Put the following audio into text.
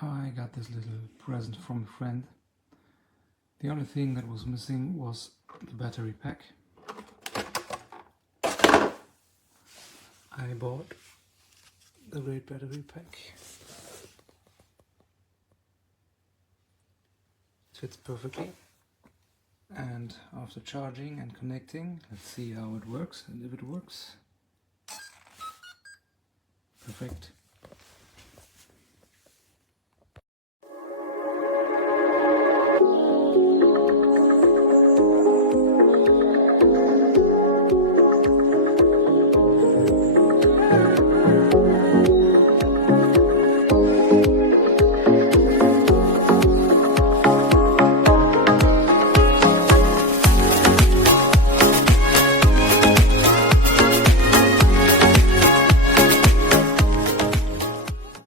I got this little present from a friend. The only thing that was missing was the battery pack. I bought the great battery pack. It fits perfectly. And after charging and connecting, let's see how it works and if it works. Perfect.